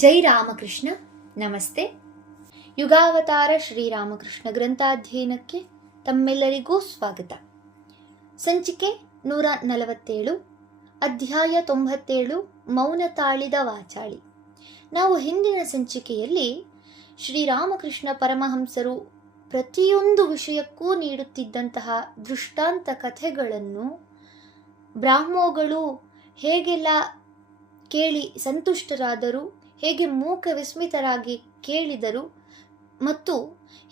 ಜೈ ರಾಮಕೃಷ್ಣ. ನಮಸ್ತೆ. ಯುಗಾವತಾರ ಶ್ರೀರಾಮಕೃಷ್ಣ ಗ್ರಂಥಾಧ್ಯಯನಕ್ಕೆ ತಮ್ಮೆಲ್ಲರಿಗೂ ಸ್ವಾಗತ. ಸಂಚಿಕೆ 147, ಅಧ್ಯಾಯ 97, ಮೌನ ತಾಳಿದ ವಾಚಾಳಿ. ನಾವು ಹಿಂದಿನ ಸಂಚಿಕೆಯಲ್ಲಿ ಶ್ರೀರಾಮಕೃಷ್ಣ ಪರಮಹಂಸರು ಪ್ರತಿಯೊಂದು ವಿಷಯಕ್ಕೂ ನೀಡುತ್ತಿದ್ದಂತಹ ದೃಷ್ಟಾಂತ ಕಥೆಗಳನ್ನು ಬ್ರಾಹ್ಮೋಗಳು ಹೇಗೆಲ್ಲ ಕೇಳಿ ಸಂತುಷ್ಟರಾದರು, ಹೇಗೆ ಮೂಕ ವಿಸ್ಮಿತರಾಗಿ ಕೇಳಿದರು, ಮತ್ತು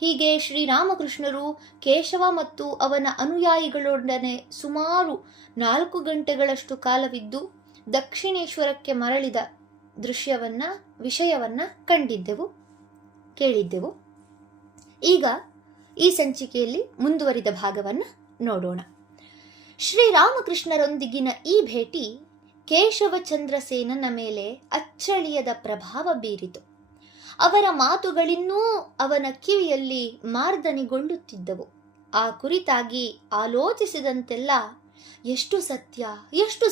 ಹೀಗೆ ಶ್ರೀರಾಮಕೃಷ್ಣರು ಕೇಶವ ಮತ್ತು ಅವನ ಅನುಯಾಯಿಗಳೊಡನೆ ಸುಮಾರು 4 ಗಂಟೆಗಳಷ್ಟು ಕಾಲವಿದ್ದು ದಕ್ಷಿಣೇಶ್ವರಕ್ಕೆ ಮರಳಿದ ವಿಷಯವನ್ನ ಕೇಳಿದ್ದೆವು. ಈಗ ಈ ಸಂಚಿಕೆಯಲ್ಲಿ ಮುಂದುವರಿದ ಭಾಗವನ್ನು ನೋಡೋಣ. ಶ್ರೀರಾಮಕೃಷ್ಣರೊಂದಿಗಿನ ಈ ಭೇಟಿ ಕೇಶವಚಂದ್ರಸೇನನ ಮೇಲೆ ಅಚ್ಚಳಿಯದ ಪ್ರಭಾವ ಬೀರಿತು. ಅವರ ಮಾತುಗಳಿನ್ನೂ ಅವನ ಕಿವಿಯಲ್ಲಿ ಮಾರ್ದನಿಗೊಳ್ಳುತ್ತಿದ್ದವು. ಆ ಕುರಿತಾಗಿ ಆಲೋಚಿಸಿದಂತೆಲ್ಲ ಎಷ್ಟು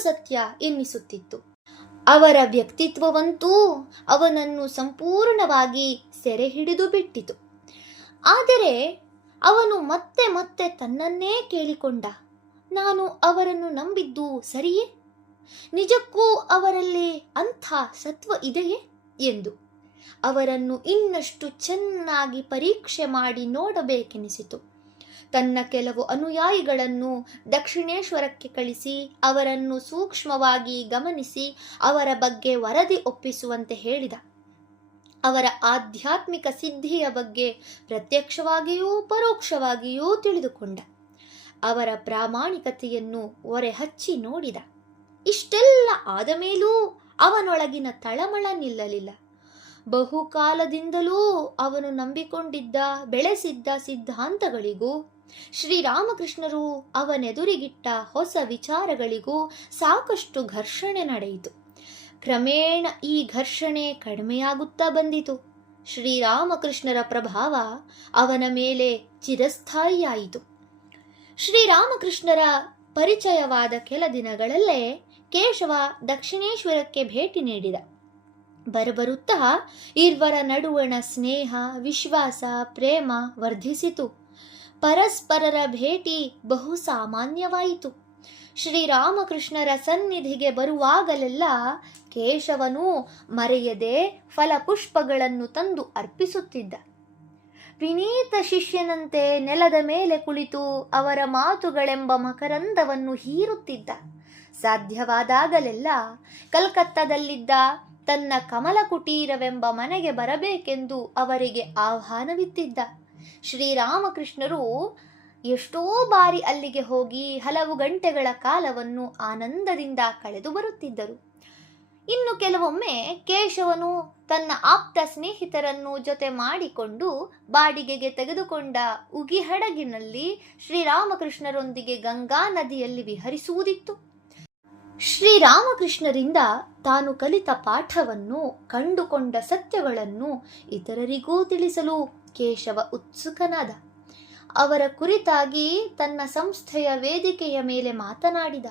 ಸತ್ಯ ಎನ್ನಿಸುತ್ತಿತ್ತು. ಅವರ ವ್ಯಕ್ತಿತ್ವವಂತೂ ಅವನನ್ನು ಸಂಪೂರ್ಣವಾಗಿ ಸೆರೆ ಹಿಡಿದು ಬಿಟ್ಟಿತು. ಆದರೆ ಅವನು ಮತ್ತೆ ಮತ್ತೆ ತನ್ನನ್ನೇ ಕೇಳಿಕೊಂಡ, ನಾನು ಅವರನ್ನು ನಂಬಿದ್ದು ಸರಿಯೇ? ನಿಜಕ್ಕೂ ಅವರಲ್ಲಿ ಅಂಥ ಸತ್ವ ಇದೆಯೇ ಎಂದು. ಅವರನ್ನು ಇನ್ನಷ್ಟು ಚೆನ್ನಾಗಿ ಪರೀಕ್ಷೆ ಮಾಡಿ ನೋಡಬೇಕೆನಿಸಿತು. ತನ್ನ ಕೆಲವು ಅನುಯಾಯಿಗಳನ್ನು ದಕ್ಷಿಣೇಶ್ವರಕ್ಕೆ ಕಳಿಸಿ ಅವರನ್ನು ಸೂಕ್ಷ್ಮವಾಗಿ ಗಮನಿಸಿ ಅವರ ಬಗ್ಗೆ ವರದಿ ಒಪ್ಪಿಸುವಂತೆ ಹೇಳಿದ. ಅವರ ಆಧ್ಯಾತ್ಮಿಕ ಸಿದ್ಧಿಯ ಬಗ್ಗೆ ಪ್ರತ್ಯಕ್ಷವಾಗಿಯೂ ಪರೋಕ್ಷವಾಗಿಯೂ ತಿಳಿದುಕೊಂಡ. ಅವರ ಪ್ರಾಮಾಣಿಕತೆಯನ್ನು ಒರೆಹಚ್ಚಿ ನೋಡಿದ. ಇಷ್ಟೆಲ್ಲ ಆದ ಮೇಲೂ ಅವನೊಳಗಿನ ತಳಮಳ ನಿಲ್ಲಲಿಲ್ಲ. ಬಹುಕಾಲದಿಂದಲೂ ಅವನು ನಂಬಿಕೊಂಡಿದ್ದ ಬೆಳೆಸಿದ್ದ ಸಿದ್ಧಾಂತಗಳಿಗೂ ಶ್ರೀರಾಮಕೃಷ್ಣರು ಅವನೆದುರಿಗಿಟ್ಟ ಹೊಸ ವಿಚಾರಗಳಿಗೂ ಸಾಕಷ್ಟು ಘರ್ಷಣೆ ನಡೆಯಿತು. ಕ್ರಮೇಣ ಈ ಘರ್ಷಣೆ ಕಡಿಮೆಯಾಗುತ್ತಾ ಬಂದಿತು. ಶ್ರೀರಾಮಕೃಷ್ಣರ ಪ್ರಭಾವ ಅವನ ಮೇಲೆ ಚಿರಸ್ಥಾಯಿಯಾಯಿತು. ಶ್ರೀರಾಮಕೃಷ್ಣರ ಪರಿಚಯವಾದ ಕೆಲ ದಿನಗಳಲ್ಲೇ ಕೇಶವ ದಕ್ಷಿಣೇಶ್ವರಕ್ಕೆ ಭೇಟಿ ನೀಡಿದ. ಬರಬರುತ್ತಾ ಇರ್ವರ ನಡುವಣ ಸ್ನೇಹ, ವಿಶ್ವಾಸ, ಪ್ರೇಮ ವರ್ಧಿಸಿತು. ಪರಸ್ಪರರ ಭೇಟಿ ಬಹು ಸಾಮಾನ್ಯವಾಯಿತು. ಶ್ರೀರಾಮಕೃಷ್ಣರ ಸನ್ನಿಧಿಗೆ ಬರುವಾಗಲೆಲ್ಲ ಕೇಶವನು ಮರೆಯದೆ ಫಲಪುಷ್ಪಗಳನ್ನು ತಂದು ಅರ್ಪಿಸುತ್ತಿದ್ದ. ವಿನೀತ ಶಿಷ್ಯನಂತೆ ನೆಲದ ಮೇಲೆ ಕುಳಿತು ಅವರ ಮಾತುಗಳೆಂಬ ಮಕರಂದವನ್ನು ಹೀರುತ್ತಿದ್ದ. ಸಾಧ್ಯವಾದಾಗಲೆಲ್ಲ ಕಲ್ಕತ್ತಾದಲ್ಲಿದ್ದ ತನ್ನ ಕಮಲ ಕುಟೀರವೆಂಬ ಮನೆಗೆ ಬರಬೇಕೆಂದು ಅವರಿಗೆ ಆಹ್ವಾನವಿತ್ತಿದ್ದ. ಶ್ರೀರಾಮಕೃಷ್ಣರು ಎಷ್ಟೋ ಬಾರಿ ಅಲ್ಲಿಗೆ ಹೋಗಿ ಹಲವು ಗಂಟೆಗಳ ಕಾಲವನ್ನು ಆನಂದದಿಂದ ಕಳೆದು ಬರುತ್ತಿದ್ದರು. ಇನ್ನು ಕೆಲವೊಮ್ಮೆ ಕೇಶವನು ತನ್ನ ಆಪ್ತ ಸ್ನೇಹಿತರನ್ನು ಜೊತೆ ಮಾಡಿಕೊಂಡು ಬಾಡಿಗೆಗೆ ತೆಗೆದುಕೊಂಡ ಉಗಿಹಡಗಿನಲ್ಲಿ ಶ್ರೀರಾಮಕೃಷ್ಣರೊಂದಿಗೆ ಗಂಗಾ ನದಿಯಲ್ಲಿ ವಿಹರಿಸುವುದಿತ್ತು. ಶ್ರೀರಾಮಕೃಷ್ಣರಿಂದ ತಾನು ಕಲಿತ ಪಾಠವನ್ನು, ಕಂಡುಕೊಂಡ ಸತ್ಯಗಳನ್ನು ಇತರರಿಗೂ ತಿಳಿಸಲು ಕೇಶವ ಉತ್ಸುಕನಾದ. ಅವರ ಕುರಿತಾಗಿ ತನ್ನ ಸಂಸ್ಥೆಯ ವೇದಿಕೆಯ ಮೇಲೆ ಮಾತನಾಡಿದ.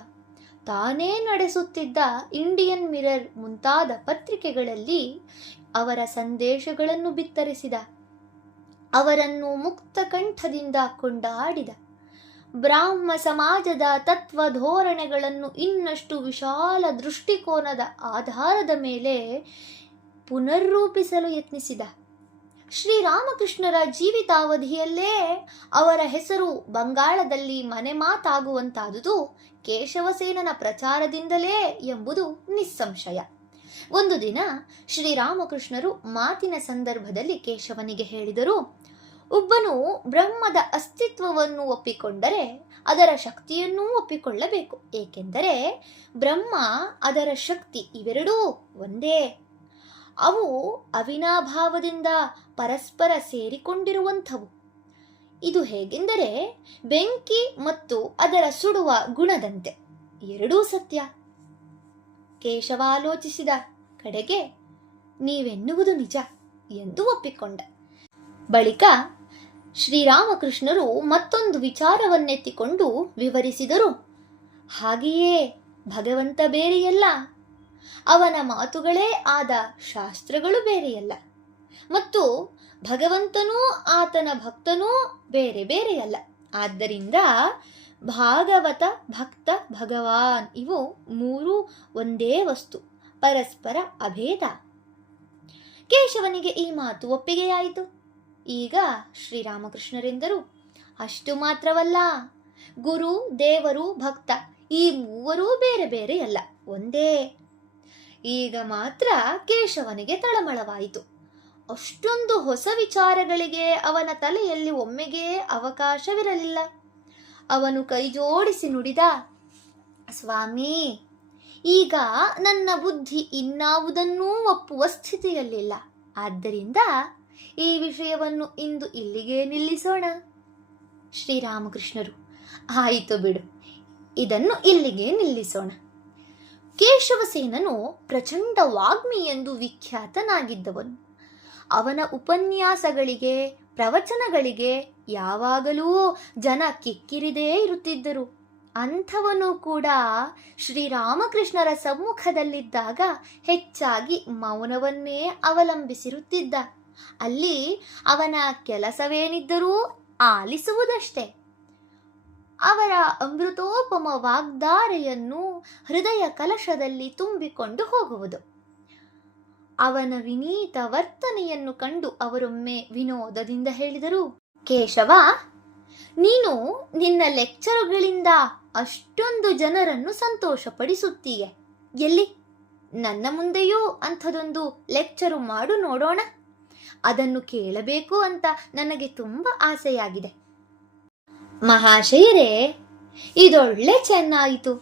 ತಾನೇ ನಡೆಸುತ್ತಿದ್ದ ಇಂಡಿಯನ್ ಮಿರರ್ ಮುಂತಾದ ಪತ್ರಿಕೆಗಳಲ್ಲಿ ಅವರ ಸಂದೇಶಗಳನ್ನು ಬಿತ್ತರಿಸಿದ. ಅವರನ್ನು ಮುಕ್ತ ಕಂಠದಿಂದ ಕೊಂಡಾಡಿದ. ಬ್ರಾಹ್ಮ ಸಮಾಜದ ತತ್ವ ಧೋರಣೆಗಳನ್ನು ಇನ್ನಷ್ಟು ವಿಶಾಲ ದೃಷ್ಟಿಕೋನದ ಆಧಾರದ ಮೇಲೆ ಪುನರ್ರೂಪಿಸಲು ಯತ್ನಿಸಿದ. ಶ್ರೀರಾಮಕೃಷ್ಣರ ಜೀವಿತಾವಧಿಯಲ್ಲೇ ಅವರ ಹೆಸರು ಬಂಗಾಳದಲ್ಲಿ ಮನೆ ಮಾತಾಗುವಂತಾದುದು ಕೇಶವಸೇನನ ಪ್ರಚಾರದಿಂದಲೇ ಎಂಬುದು ನಿಸ್ಸಂಶಯ. ಒಂದು ದಿನ ಶ್ರೀರಾಮಕೃಷ್ಣರು ಮಾತಿನ ಸಂದರ್ಭದಲ್ಲಿ ಕೇಶವನಿಗೆ ಹೇಳಿದರು, ಒಬ್ಬನು ಬ್ರಹ್ಮದ ಅಸ್ತಿತ್ವವನ್ನು ಒಪ್ಪಿಕೊಂಡರೆ ಅದರ ಶಕ್ತಿಯನ್ನೂ ಒಪ್ಪಿಕೊಳ್ಳಬೇಕು. ಏಕೆಂದರೆ ಬ್ರಹ್ಮ, ಅದರ ಶಕ್ತಿ ಇವೆರಡೂ ಒಂದೇ. ಅವು ಅವಿನಾಭಾವದಿಂದ ಪರಸ್ಪರ ಸೇರಿಕೊಂಡಿರುವಂಥವು. ಇದು ಹೇಗೆಂದರೆ ಬೆಂಕಿ ಮತ್ತು ಅದರ ಸುಡುವ ಗುಣದಂತೆ, ಎರಡೂ ಸತ್ಯ. ಕೇಶವ ಆಲೋಚಿಸಿದ. ಕಡೆಗೆ ನೀವೆನ್ನುವುದು ನಿಜ ಎಂದು ಒಪ್ಪಿಕೊಂಡ. ಬಳಿಕ ಶ್ರೀರಾಮಕೃಷ್ಣರು ಮತ್ತೊಂದು ವಿಚಾರವನ್ನೆತ್ತಿಕೊಂಡು ವಿವರಿಸಿದರು. ಹಾಗೆಯೇ ಭಗವಂತ ಬೇರೆಯಲ್ಲ, ಅವನ ಮಾತುಗಳೇ ಆದ ಶಾಸ್ತ್ರಗಳು ಬೇರೆಯಲ್ಲ. ಮತ್ತು ಭಗವಂತನೂ ಆತನ ಭಕ್ತನೂ ಬೇರೆ ಬೇರೆಯಲ್ಲ. ಆದ್ದರಿಂದ ಭಾಗವತ, ಭಕ್ತ, ಭಗವಾನ್ ಇವು ಮೂರೂ ಒಂದೇ ವಸ್ತು, ಪರಸ್ಪರ ಅಭೇದ. ಕೇಶವನಿಗೆ ಈ ಮಾತು ಒಪ್ಪಿಗೆಯಾಯಿತು. ಈಗ ಶ್ರೀರಾಮಕೃಷ್ಣರೆಂದರು, ಅಷ್ಟು ಮಾತ್ರವಲ್ಲ, ಗುರು, ದೇವರು, ಭಕ್ತ ಈ ಮೂವರೂ ಬೇರೆ ಬೇರೆಯಲ್ಲ, ಒಂದೇ. ಈಗ ಮಾತ್ರ ಕೇಶವನಿಗೆ ತಳಮಳವಾಯಿತು. ಅಷ್ಟೊಂದು ಹೊಸ ವಿಚಾರಗಳಿಗೆ ಅವನ ತಲೆಯಲ್ಲಿ ಒಮ್ಮೆಗೆ ಅವಕಾಶವಿರಲಿಲ್ಲ. ಅವನು ಕೈಜೋಡಿಸಿ ನುಡಿದ, ಸ್ವಾಮಿ, ಈಗ ನನ್ನ ಬುದ್ಧಿ ಇನ್ನಾವುದನ್ನೂ ಒಪ್ಪುವ ಸ್ಥಿತಿಯಲ್ಲಿಲ್ಲ. ಆದ್ದರಿಂದ ಈ ವಿಷಯವನ್ನು ಇಂದು ಇಲ್ಲಿಗೆ ನಿಲ್ಲಿಸೋಣ. ಶ್ರೀರಾಮಕೃಷ್ಣರು, ಆಯಿತು ಬಿಡು, ಇದನ್ನು ಇಲ್ಲಿಗೆ ನಿಲ್ಲಿಸೋಣ. ಕೇಶವಸೇನನು ಪ್ರಚಂಡ ವಾಗ್ಮಿ ಎಂದು ವಿಖ್ಯಾತನಾಗಿದ್ದವನು. ಅವನ ಉಪನ್ಯಾಸಗಳಿಗೆ, ಪ್ರವಚನಗಳಿಗೆ ಯಾವಾಗಲೂ ಜನ ಕಿಕ್ಕಿರಿದೇ ಇರುತ್ತಿದ್ದರು. ಅಂಥವನು ಕೂಡ ಶ್ರೀರಾಮಕೃಷ್ಣರ ಸಮ್ಮುಖದಲ್ಲಿದ್ದಾಗ ಹೆಚ್ಚಾಗಿ ಮೌನವನ್ನೇ ಅವಲಂಬಿಸಿರುತ್ತಿದ್ದ. ಅಲ್ಲಿ ಅವನ ಕೆಲಸವೇನಿದ್ದರೂ ಆಲಿಸುವುದಷ್ಟೇ. ಅವರ ಅಮೃತೋಪಮ ವಾಗ್ಧಾರೆಯನ್ನು ಹೃದಯ ಕಲಶದಲ್ಲಿ ತುಂಬಿಕೊಂಡು ಹೋಗುವುದು. ಅವನ ವಿನೀತ ವರ್ತನೆಯನ್ನು ಕಂಡು ಅವರೊಮ್ಮೆ ವಿನೋದದಿಂದ ಹೇಳಿದರು, ಕೇಶವ, ನೀನು ನಿನ್ನ ಲೆಕ್ಚರುಗಳಿಂದ ಅಷ್ಟೊಂದು ಜನರನ್ನು ಸಂತೋಷಪಡಿಸುತ್ತೀಯೆ. ಎಲ್ಲಿ ನನ್ನ ಮುಂದೆಯೂ ಅಂಥದೊಂದು ಲೆಕ್ಚರು ಮಾಡು ನೋಡೋಣ. ಅದನ್ನು ಕೇಳಬೇಕು ಅಂತ ನನಗೆ ತುಂಬ ಆಸೆಯಾಗಿದೆ. ಮಹಾಶಯರೇ, ಇದೊಳ್ಳೆ ಚೆನ್ನಾಯಿತು.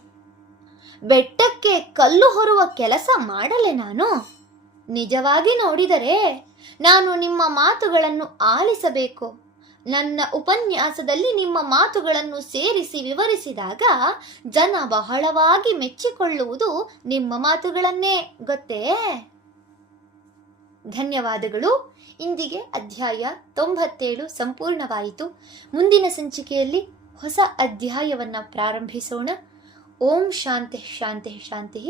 ಬೆಟ್ಟಕ್ಕೆ ಕಲ್ಲು ಹೊರುವ ಕೆಲಸ ಮಾಡಲೆ ನಾನು? ನಿಜವಾಗಿ ನೋಡಿದರೆ ನಾನು ನಿಮ್ಮ ಮಾತುಗಳನ್ನು ಆಲಿಸಬೇಕು. ನನ್ನ ಉಪನ್ಯಾಸದಲ್ಲಿ ನಿಮ್ಮ ಮಾತುಗಳನ್ನು ಸೇರಿಸಿ ವಿವರಿಸಿದಾಗ ಜನ ಬಹಳವಾಗಿ ಮೆಚ್ಚಿಕೊಳ್ಳುವುದು ನಿಮ್ಮ ಮಾತುಗಳನ್ನೇ, ಗೊತ್ತೇ? ಧನ್ಯವಾದಗಳು. ಇಂದಿಗೆ ಅಧ್ಯಾಯ 97 ಸಂಪೂರ್ಣವಾಯಿತು. ಮುಂದಿನ ಸಂಚಿಕೆಯಲ್ಲಿ ಹೊಸ ಅಧ್ಯಾಯವನ್ನು ಪ್ರಾರಂಭಿಸೋಣ. ಓಂ ಶಾಂತಿ ಶಾಂತಿ ಶಾಂತಿ.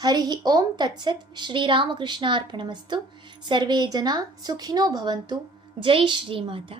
ಹರಿ ಓಂ ತತ್ಸತ್. ಶ್ರೀರಾಮಕೃಷ್ಣಾರ್ಪಣಮಸ್ತು. ಸರ್ವೇ ಜನ ಸುಖಿನೋ ಭವಂತು. ಜೈ ಶ್ರೀಮಾತಾ.